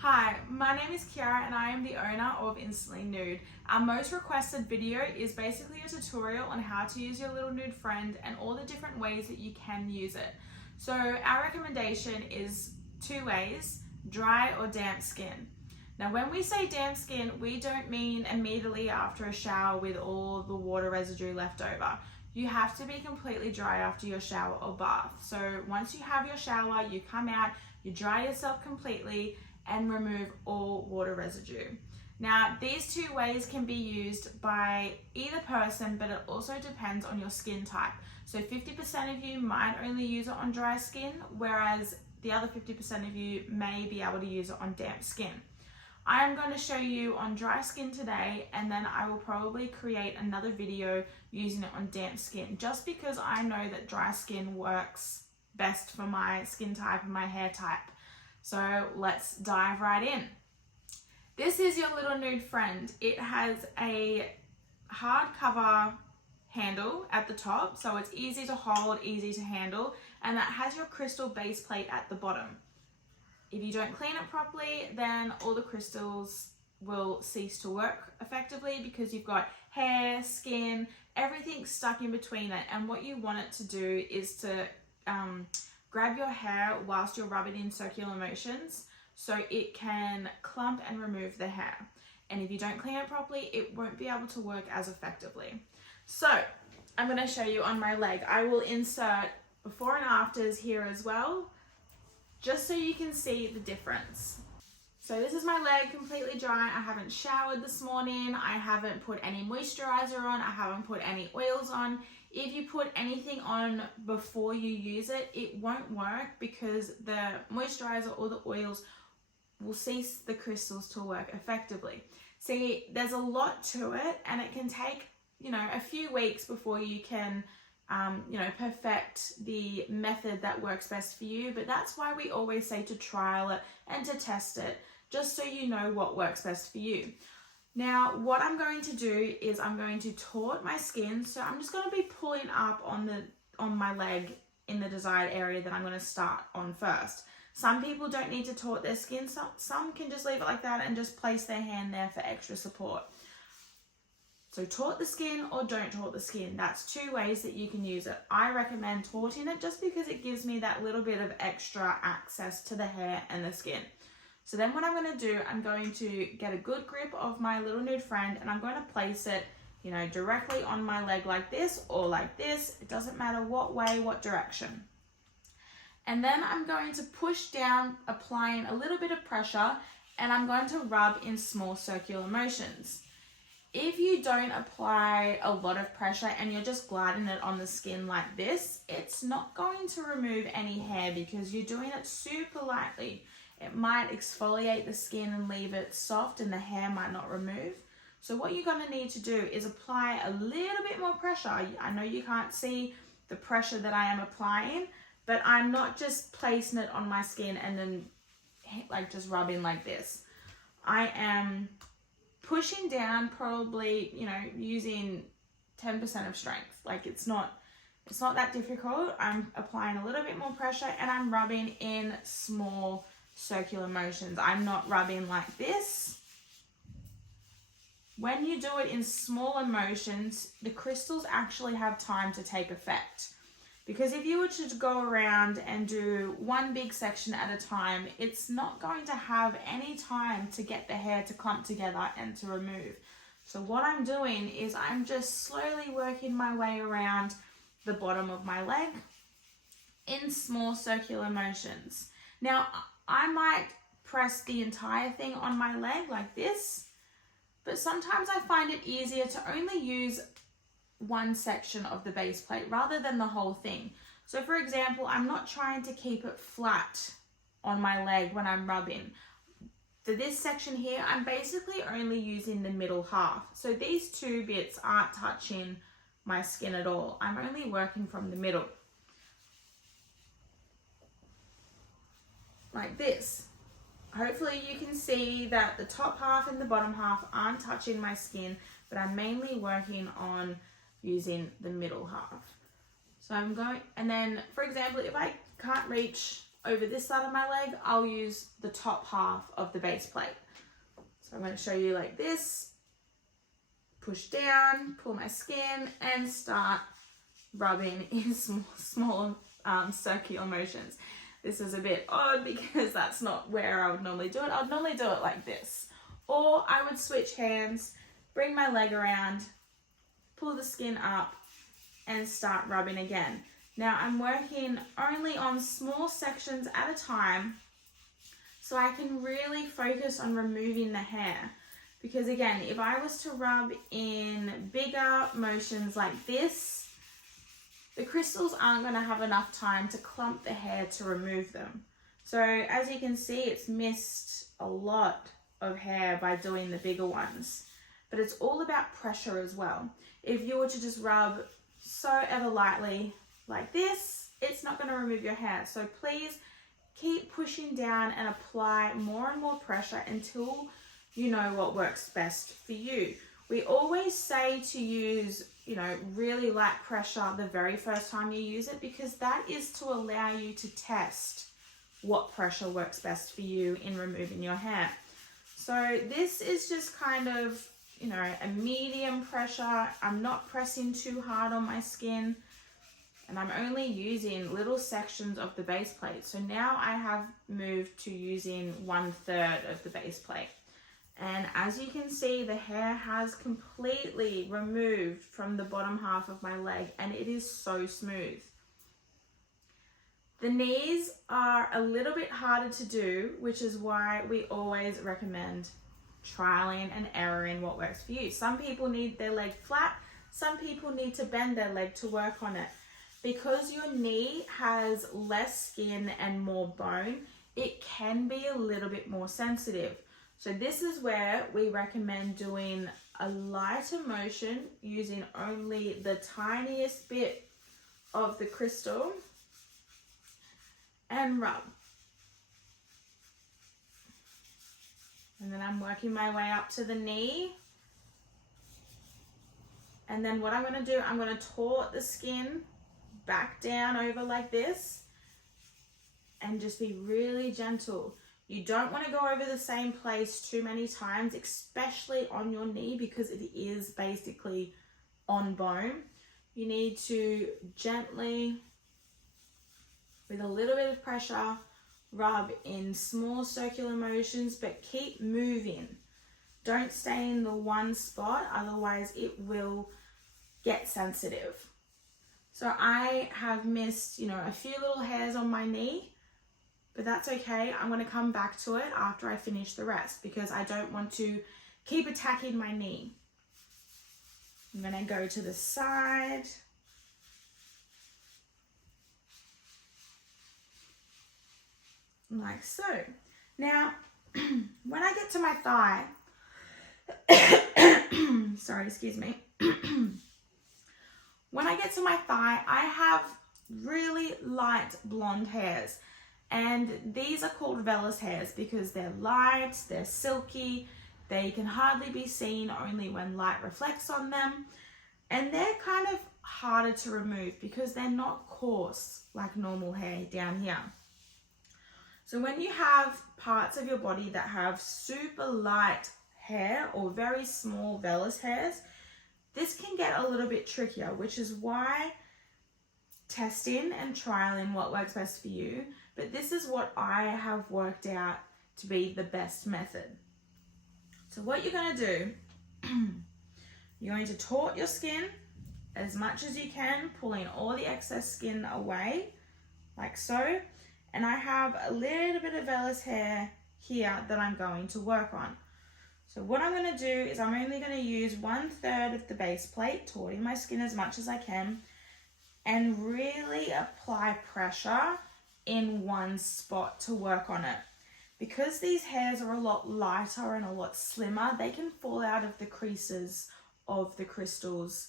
Hi, my name is Kyara and I am the owner of Instantly Nude. Our most requested video is basically a tutorial on how to use your Little Nude Friend and all the different ways that you can use it. So our recommendation is two ways, dry or damp skin. Now when we say damp skin, we don't mean immediately after a shower with all the water residue left over. You have to be completely dry after your shower or bath. So once you have your shower, you come out, you dry yourself completely and remove all water residue. Now, these two ways can be used by either person, but it also depends on your skin type. So 50% of you might only use it on dry skin, whereas the other 50% of you may be able to use it on damp skin. I am going to show you on dry skin today, and then I will probably create another video using it on damp skin, just because I know that dry skin works best for my skin type and my hair type. So let's dive right in. This is your Little Nude Friend. It has a hardcover handle at the top, so it's easy to hold, easy to handle, and that has your crystal base plate at the bottom. If you don't clean it properly, then all the crystals will cease to work effectively because you've got hair, skin, everything stuck in between it. And what you want it to do is to grab your hair whilst you're rubbing in circular motions so it can clump and remove the hair. And if you don't clean it properly, it won't be able to work as effectively. So I'm going to show you on my leg. I will insert before and afters here as well, just so you can see the difference. So this is my leg completely dry. I haven't showered this morning. I haven't put any moisturizer on. I haven't put any oils on. If you put anything on before you use it, it won't work because the moisturizer or the oils will cease the crystals to work effectively. See, there's a lot to it, and it can take, a few weeks before you can, perfect the method that works best for you. But that's why we always say to trial it and to test it, just so you know what works best for you. Now, what I'm going to do is I'm going to taut my skin. So I'm just going to be pulling up on my leg in the desired area that I'm going to start on first. Some people don't need to taut their skin. Some can just leave it like that and just place their hand there for extra support. So taut the skin or don't taut the skin. That's two ways that you can use it. I recommend tauting it just because it gives me that little bit of extra access to the hair and the skin. So then what I'm going to do, I'm going to get a good grip of my Little Nude Friend and I'm going to place it, directly on my leg like this or like this. It doesn't matter what way, what direction. And then I'm going to push down, applying a little bit of pressure, and I'm going to rub in small circular motions. If you don't apply a lot of pressure and you're just gliding it on the skin like this, it's not going to remove any hair because you're doing it super lightly. It might exfoliate the skin and leave it soft and the hair might not remove. So what you're going to need to do is apply a little bit more pressure. I know you can't see the pressure that I am applying, but I'm not just placing it on my skin and then just rubbing like this. I am pushing down, probably, using 10% of strength. It's not that difficult. I'm applying a little bit more pressure and I'm rubbing in small circular motions. I'm not rubbing like this. When you do it in smaller motions, the crystals actually have time to take effect. Because if you were to go around and do one big section at a time, it's not going to have any time to get the hair to clump together and to remove. So what I'm doing is I'm just slowly working my way around the bottom of my leg in small circular motions. Now, I might press the entire thing on my leg like this, but sometimes I find it easier to only use one section of the base plate rather than the whole thing. So for example, I'm not trying to keep it flat on my leg when I'm rubbing. For this section here, I'm basically only using the middle half. So these two bits aren't touching my skin at all. I'm only working from the middle. Like this. Hopefully you can see that the top half and the bottom half aren't touching my skin, but I'm mainly working on using the middle half. So I'm going, and then for example, if I can't reach over this side of my leg, I'll use the top half of the base plate. So I'm going to show you like this. Push down, pull my skin, and start rubbing in small circular motions. This is a bit odd because that's not where I would normally do it. I would normally do it like this. Or I would switch hands, bring my leg around, pull the skin up, and start rubbing again. Now I'm working only on small sections at a time so I can really focus on removing the hair. Because again, if I was to rub in bigger motions like this, the crystals aren't going to have enough time to clump the hair to remove them. So as you can see, it's missed a lot of hair by doing the bigger ones. But it's all about pressure as well. If you were to just rub so ever lightly like this, it's not going to remove your hair. So please keep pushing down and apply more and more pressure until you know what works best for you. We always say to use, really light pressure the very first time you use it, because that is to allow you to test what pressure works best for you in removing your hair. So this is just kind of, a medium pressure. I'm not pressing too hard on my skin, and I'm only using little sections of the base plate. So now I have moved to using 1/3 of the base plate. And as you can see, the hair has completely removed from the bottom half of my leg, and it is so smooth. The knees are a little bit harder to do, which is why we always recommend trialing and erroring what works for you. Some people need their leg flat, some people need to bend their leg to work on it. Because your knee has less skin and more bone, it can be a little bit more sensitive. So this is where we recommend doing a lighter motion using only the tiniest bit of the crystal and rub. And then I'm working my way up to the knee. And then what I'm going to do, I'm going to taut the skin back down over like this and just be really gentle. You don't want to go over the same place too many times, especially on your knee, because it is basically on bone. You need to gently, with a little bit of pressure, rub in small circular motions, but keep moving. Don't stay in the one spot, otherwise it will get sensitive. So I have missed, a few little hairs on my knee, but that's okay. I'm going to come back to it after I finish the rest because I don't want to keep attacking my knee. I'm going to go to the side. Like so. Now, when I get to my thigh, sorry, excuse me. When I get to my thigh, I have really light blonde hairs. And these are called vellus hairs because they're light, they're silky, they can hardly be seen only when light reflects on them. And they're kind of harder to remove because they're not coarse like normal hair down here. So when you have parts of your body that have super light hair or very small vellus hairs, this can get a little bit trickier, which is why testing and trialing what works best for you. But this is what I have worked out to be the best method. So what you're going to do, you're going to taut your skin as much as you can, pulling all the excess skin away, like so. And I have a little bit of vellus hair here that I'm going to work on. So what I'm going to do is I'm only going to use 1/3 of the base plate, tauting my skin as much as I can, and really apply pressure in one spot to work on it. Because these hairs are a lot lighter and a lot slimmer, they can fall out of the creases of the crystals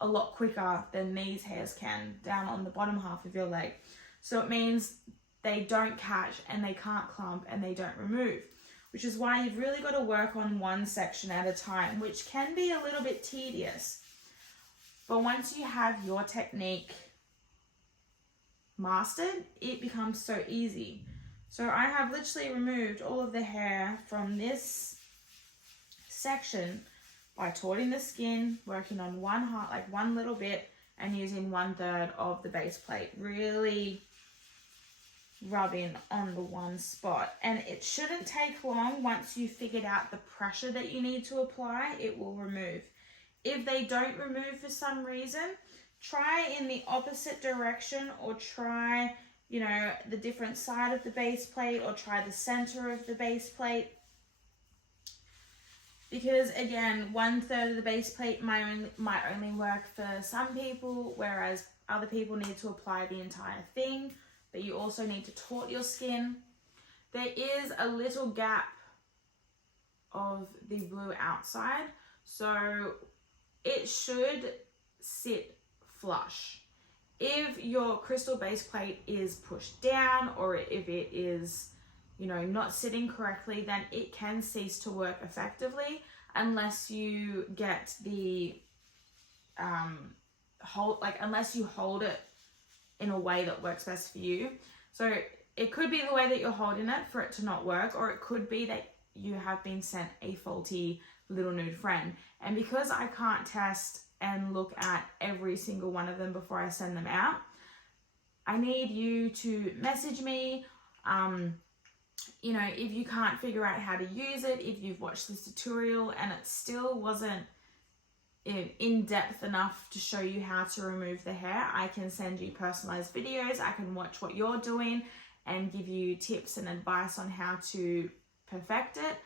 a lot quicker than these hairs can down on the bottom half of your leg. So it means they don't catch and they can't clump and they don't remove, which is why you've really got to work on one section at a time, which can be a little bit tedious. But once you have your technique mastered, it becomes so easy. So I have literally removed all of the hair from this section by torting the skin, working on one little bit, and using 1/3 of the base plate, really rubbing on the one spot. And it shouldn't take long. Once you figured out the pressure that you need to apply, it will remove. If they don't remove for some reason, try in the opposite direction, or try, you know, the different side of the base plate, or try the center of the base plate. Because again, 1/3 of the base plate might only work for some people, whereas other people need to apply the entire thing, but you also need to taut your skin. There is a little gap of the blue outside, so it should sit flush. If your crystal base plate is pushed down, or if it is, you know, not sitting correctly, then it can cease to work effectively unless you get the unless you hold it in a way that works best for you. So it could be the way that you're holding it for it to not work, or it could be that you have been sent a faulty Little Nude Friend. And because I can't test and look at every single one of them before I send them out, I need you to message me. You know, if you can't figure out how to use it, if you've watched this tutorial and it still wasn't in depth enough to show you how to remove the hair, I can send you personalized videos. I can watch what you're doing and give you tips and advice on how to perfect it.